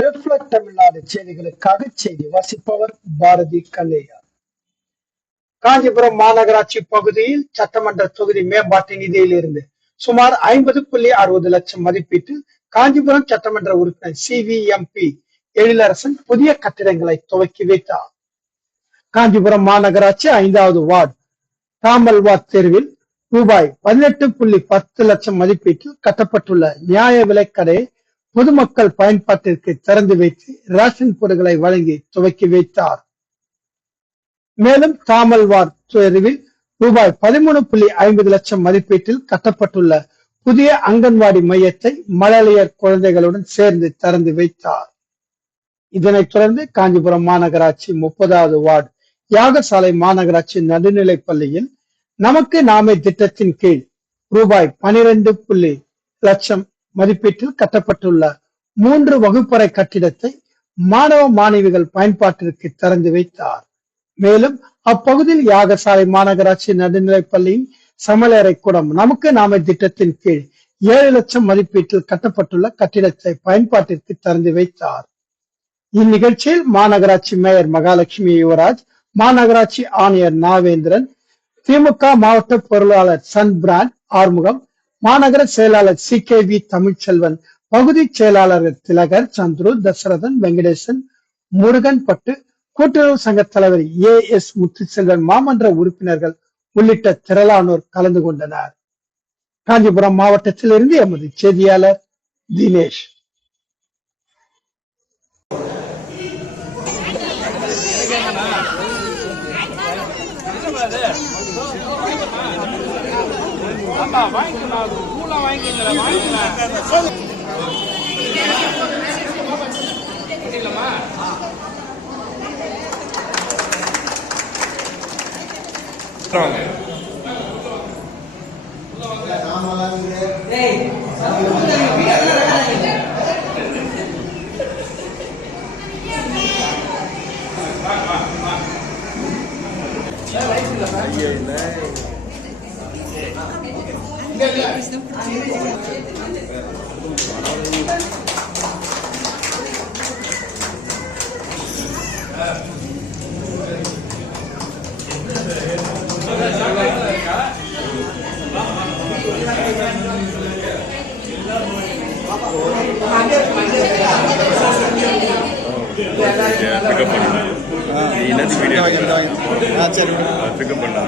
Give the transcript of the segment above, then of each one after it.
Reflect Tamil Nadu செய்திகளுக்காக செய்தி வாசிப்பவர் பாரதி கல்லையா. காஞ்சிபுரம் மாநகராட்சி பகுதியில் சட்டமன்ற தொகுதி மேம்பாட்டு நிதியில் இருந்து சுமார் 50.60 லட்சம் மதிப்பீட்டில் காஞ்சிபுரம் சட்டமன்ற உறுப்பினர் CVMP எழிலரசன் புதிய கட்டிடங்களை துவக்கி வைத்தார். காஞ்சிபுரம் மாநகராட்சி 5வது வார்டு தாமல்வாத் தெருவில் ரூபாய் 18.10 லட்சம் மதிப்பீட்டில் கட்டப்பட்டுள்ள நியாய விலைக்கடையை பொதுமக்கள் பயன்பாட்டிற்கு திறந்து வைத்து ரேஷன் பொருட்களை வழங்கி துவக்கி வைத்தார். மேலும் தாமல்வார் தெருவில் ரூபாய் 13.50 லட்சம் மதிப்பீட்டில் கட்டப்பட்டுள்ள புதிய அங்கன்வாடி மையத்தை மழலையர் குழந்தைகளுடன் சேர்ந்து திறந்து வைத்தார். இதனைத் தொடர்ந்து காஞ்சிபுரம் மாநகராட்சி 30வது வார்டு யாகசாலை மாநகராட்சி நடுநிலைப் பள்ளியில் நமக்கு நாமே திட்டத்தின் கீழ் ரூபாய் 12 லட்சம் மதிப்பீட்டில் கட்டப்பட்டுள்ள 3 வகுப்பறை கட்டிடத்தை மாணவ மாணவிகள் பயன்பாட்டிற்கு திறந்து வைத்தார். மேலும் அப்பகுதியில் யாகசாலை மாநகராட்சி நடுநிலைப் பள்ளியின் சமையலறை கூடம் நமக்கு நாமே திட்டத்தின் கீழ் 7 லட்சம் மதிப்பீட்டில் கட்டப்பட்டுள்ள கட்டிடத்தை பயன்பாட்டிற்கு திறந்து வைத்தார். இந்நிகழ்ச்சியில் மாநகராட்சி மேயர் மகாலட்சுமி யுவராஜ், மாநகராட்சி ஆணையர் நாவேந்திரன், திமுக மாவட்ட பொருளாளர் சன்பிராண்ட் ஆறுமுகம், மாநகர செயலாளர் CKV தமிழ்ச்செல்வன், பகுதி செயலாளர்கள் திலகர், சந்துரு, தசரதன், வெங்கடேசன், முருகன் பட்டு, கூட்டுறவு சங்க தலைவர் AS முத்துச்செல்வன், மாமன்ற உறுப்பினர்கள் உள்ளிட்ட திரளானோர் கலந்து கொண்டனர். காஞ்சிபுரம் மாவட்டத்திலிருந்து எமது செய்தியாளர் தினேஷ்.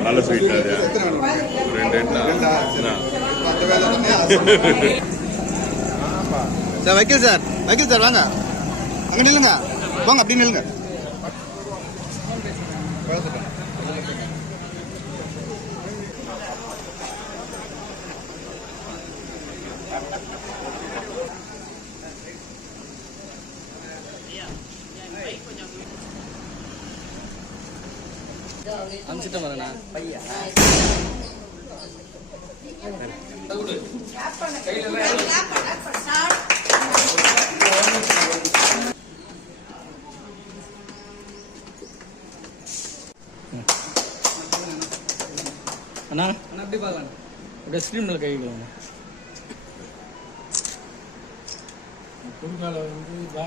நல்ல ஸ்வீட் சார் வைக்கல் சார் வாங்க அங்க நில்லுங்க வாங்க அப்படி நில்லுங்க. அனுப்பிச்சிட்டு வரேண்ணா பையா அண்ணா அப்படி பார்க்கலாம் அப்படியே ஸ்க்ரீனில் கை வைக்கலாங்க. குறுக்கால வந்து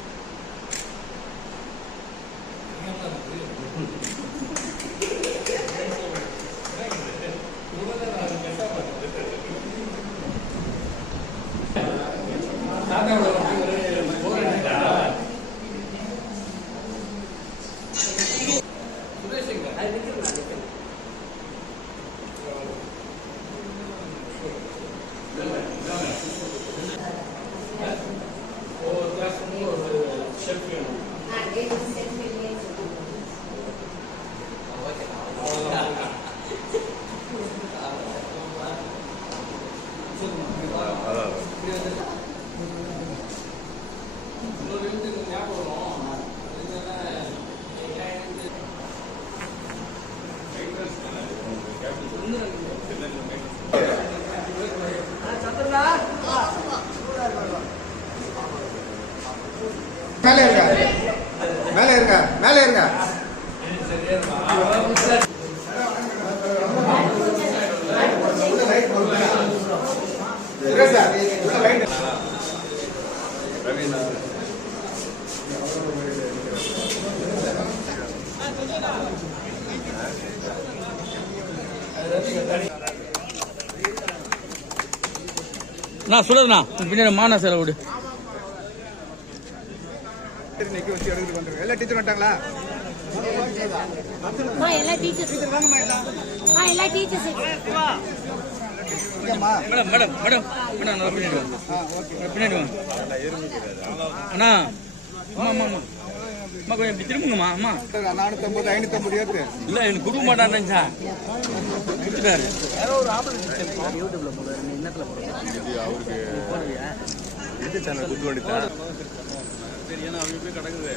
மேலே இருங்க நான் சொல்லுதுண்ணா பின்னாடி மானா செலவு விடு. நிக்க வச்சு எடுத்துட்டு வந்துருங்க. எல்லா டீச்சர் வந்துட்டாங்களா? எல்லா டீச்சர்ஸ் எல்லா teachers madam madam madam madam நல்லா பின்னாடி வாங்க. பின்னாடி வாங்க அண்ணா. அம்மா அம்மா அம்மா அம்மா கொஞ்சம் இப்படி திரும்புங்கம்மா. அம்மா 450 550 ஏத்து. இல்லை எனக்கு கொடுக்க மாட்டான்னு சார் கொடுத்துட்டாரு. அவருக்கு கிடக்குது.